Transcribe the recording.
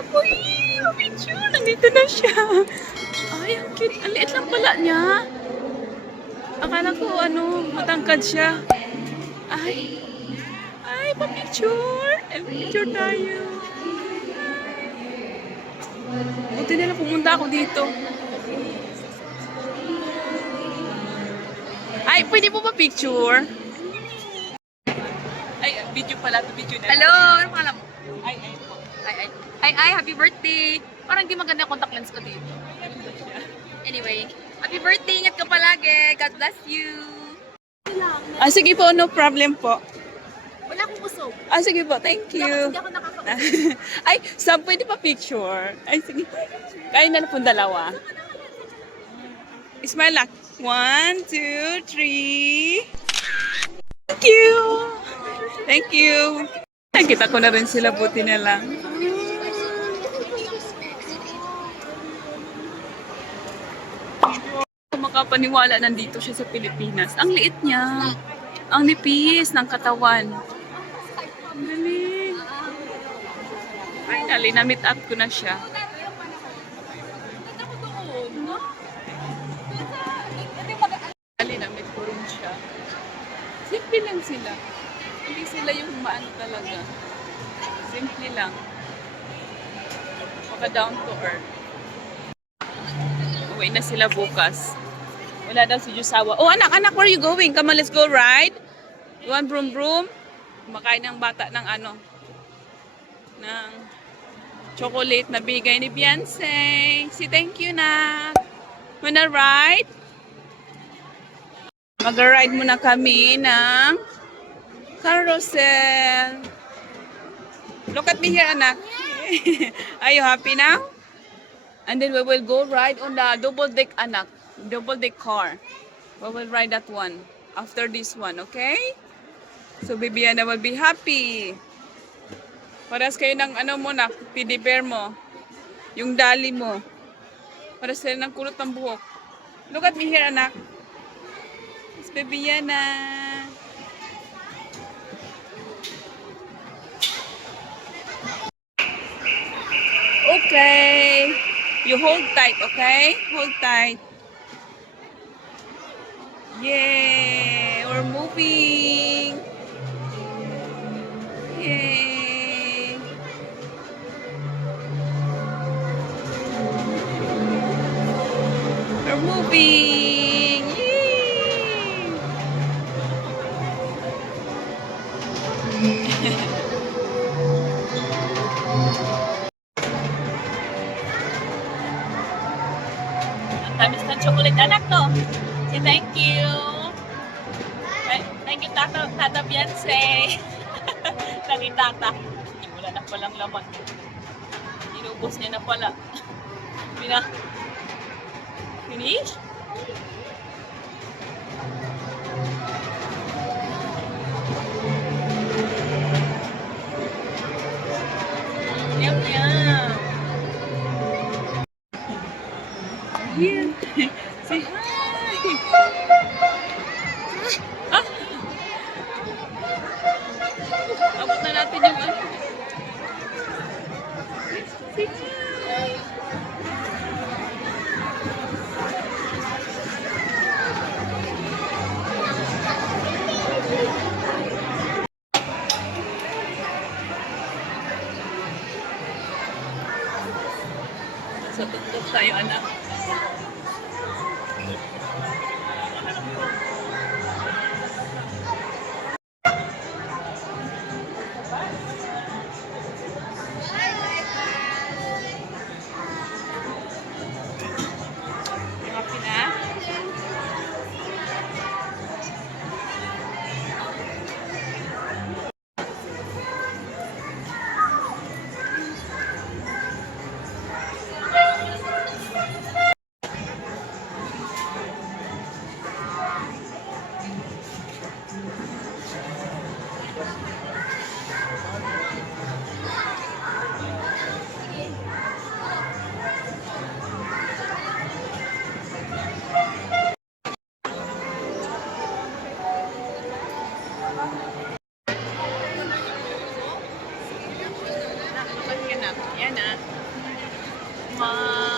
ako eh. Picture, nandito na siya. Ay, ang cute. Ang liit lang pala niya. Akala ko matangkad siya. Ay, pa-picture. Picture tayo. Buti nila pumunta ako dito. Ay, pwede po ba picture? Ay, video pala. Video na. Hello! Ano pangalan mo? Ay. Happy birthday! Parang di maganda yung contact lens ko dito. Anyway, happy birthday! Ingat ka palagi! God bless you! Sige po, no problem po. Wala akong usog. Sige po, thank you. Hindi ako nakaka-usog. Ay, Sam, pwede pa picture? Ay, sige. Kayo na po dalawa. Smile lang. 1, 2, 3. Thank you. Thank you. Nakita ko na rin sila, buti na lang. Kung makapaniwala, nandito siya sa Pilipinas. Ang liit niya. Ang nipis ng katawan. Ang galing. Finally, na-meet up ko na siya. Finally, na-meet ko rin siya. Simple lang sila. Hindi sila yung maano talaga. Simple lang. Maka down to earth. Uwi na sila bukas. Wala daw si Jusawa. Oh, anak, where are you going? Come on, let's go ride. You want broom? Kumakain ng bata ng ng chocolate na bigay ni Beyonce. Say thank you, na. Wanna ride? Mag-ride muna kami ng carousel. Look at me here, anak. Are you happy now? And then we will go ride on the double deck, anak. Double deck car. We will ride that one after this one, okay? So, Bibiana will be happy. Paras kayo ng mo na, teddy bear mo. Yung dali mo. Paras kayo ng kulot ng buhok. Look at me here, anak. It's Bibiana. Okay. You hold tight, okay? Hold tight. Yay! We're moving. Yay! We're moving. Yay! Ang tamis ng chocolate, anak, no? Say thank you. Thank you, Tata Beyonce. Tati Tata. Wala na palang laman. Inubos niya na pala. Finish? Yum, yum. Here. Say hi. Abot na natin yung Say hi. So, tutok tayo, anak. Happy na? Yan ah. Wow.